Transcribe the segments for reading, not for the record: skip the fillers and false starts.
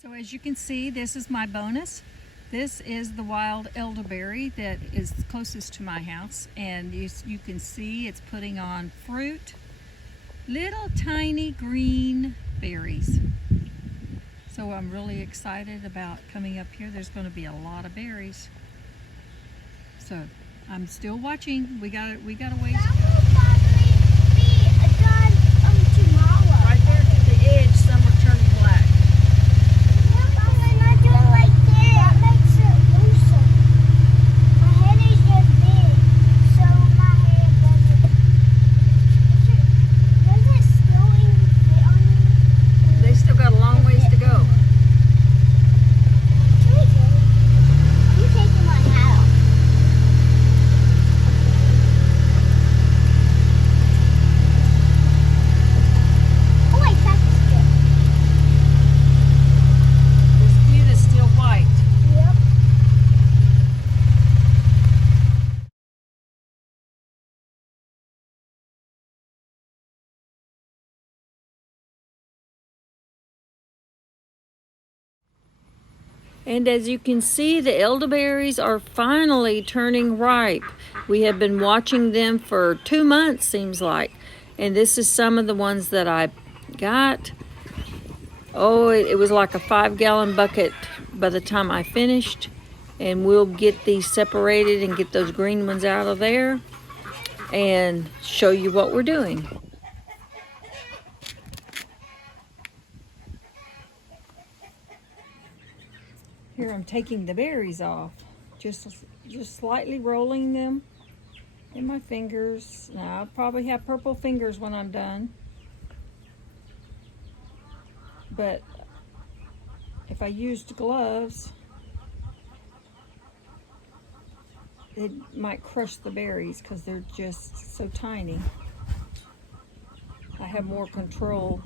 So as you can see, this is my bonus. This is the wild elderberry that is closest to my house, and you can see it's putting on fruit, little tiny green berries. So I'm really excited about coming up here. There's going to be a lot of berries. So I'm still watching. We got a ways to go. Right there to the edge, some are turning black. They still got a long ways to go. And as you can see, the elderberries are finally turning ripe. We have been watching them for 2 months, seems like. And this is some of the ones that I got. Oh, it was like a 5-gallon bucket by the time I finished. And we'll get these separated and get those green ones out of there and show you what we're doing. Here I'm taking the berries off, just slightly rolling them in my fingers. Now I'll probably have purple fingers when I'm done, but if I used gloves, it might crush the berries because they're just so tiny. I have more control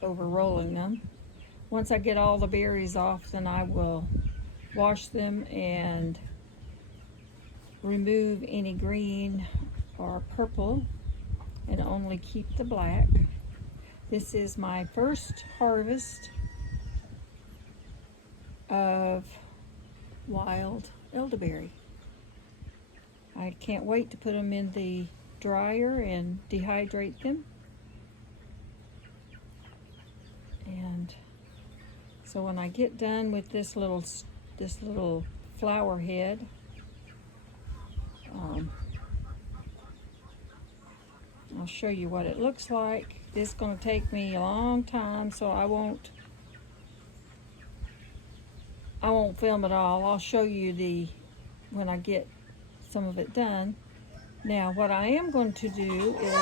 over rolling them. Once I get all the berries off, then I will wash them and remove any green or purple and only keep the black. This is my first harvest of wild elderberry. I can't wait to put them in the dryer and dehydrate them. And so when I get done with this little flower head, I'll show you what it looks like. This is going to take me a long time, so I won't film it all. I'll show you when I get some of it done. Now what I am going to do is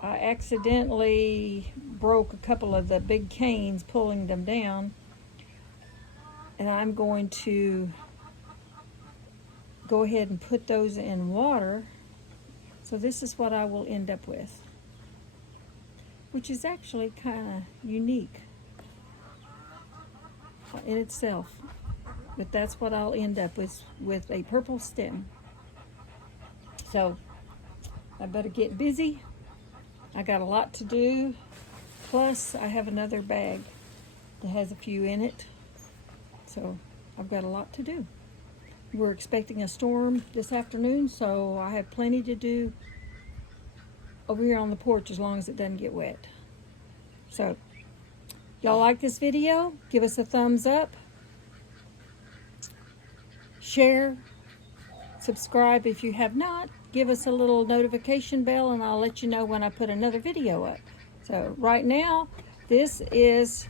I accidentally broke a couple of the big canes pulling them down, and I'm going to go ahead and put those in water. So this is what I will end up with, which is actually kind of unique in itself, but that's what I'll end up with a purple stem. So I better get busy. I got a lot to do, plus I have another bag that has a few in it, so I've got a lot to do. We're expecting a storm this afternoon, so I have plenty to do over here on the porch as long as it doesn't get wet. So y'all like this video? Give us a thumbs up, share, subscribe if you have not. Give us a little notification bell and I'll let you know when I put another video up. So right now, this is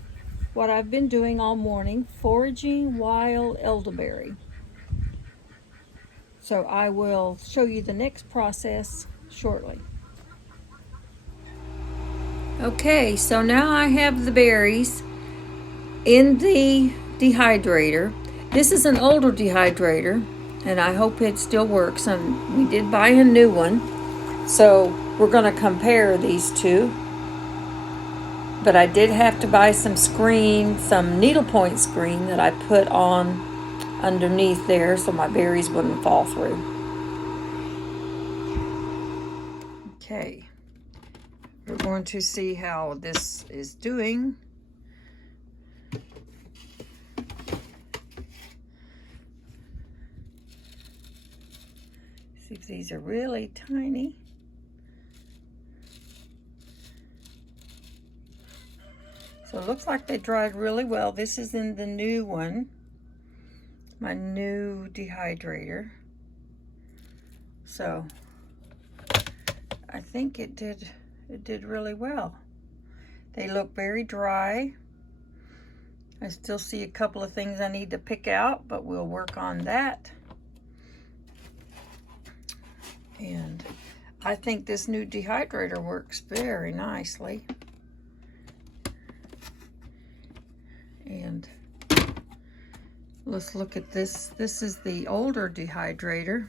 what I've been doing all morning, foraging wild elderberry. So I will show you the next process shortly. Okay, so now I have the berries in the dehydrator. This is an older dehydrator, and I hope it still works. And we did buy a new one, so we're going to compare these two. But I did have to buy some needlepoint screen that I put on underneath there so my berries wouldn't fall through. Okay, We're going to see how this is doing. See if these are really tiny. So it looks like they dried really well. This is in the new one, my new dehydrator. So I think it did really well. They look very dry. I still see a couple of things I need to pick out, but we'll work on that. And I think this new dehydrator works very nicely. And let's look at this. This is the older dehydrator.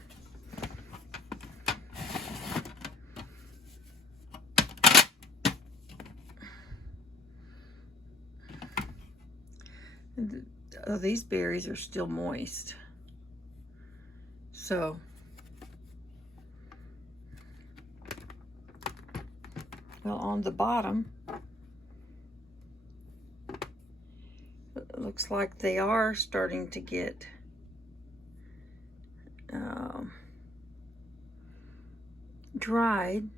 Oh, these berries are still moist. So well, on the bottom, it looks like they are starting to get dried,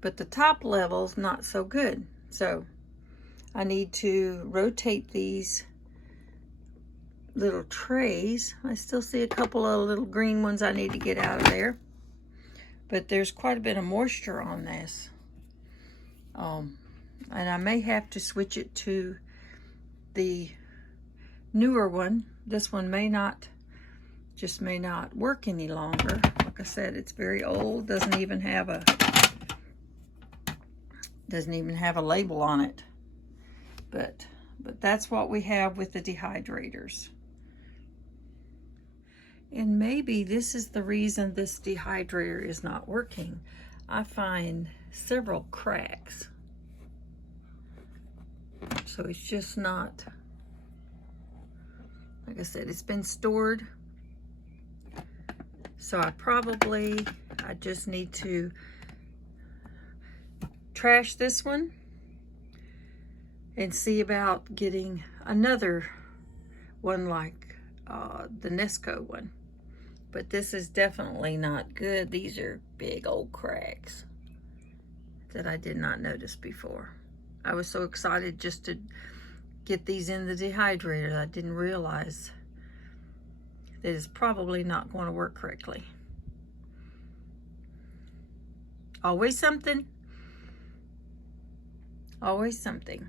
but the top level's not so good. So I need to rotate these little trays. I still see a couple of little green ones I need to get out of there, but there's quite a bit of moisture on this. And I may have to switch it to the newer one. This one may not work any longer. Like I said, it's very old, doesn't even have a label on it. But that's what we have with the dehydrators. And maybe this is the reason this dehydrator is not working. I find several cracks. So it's just not, like I said, it's been stored. So I just need to trash this one and see about getting another one like the Nesco one. But this is definitely not good. These are big old cracks that I did not notice before. I was so excited just to get these in the dehydrator. I didn't realize that it's probably not going to work correctly. Always something. Always something.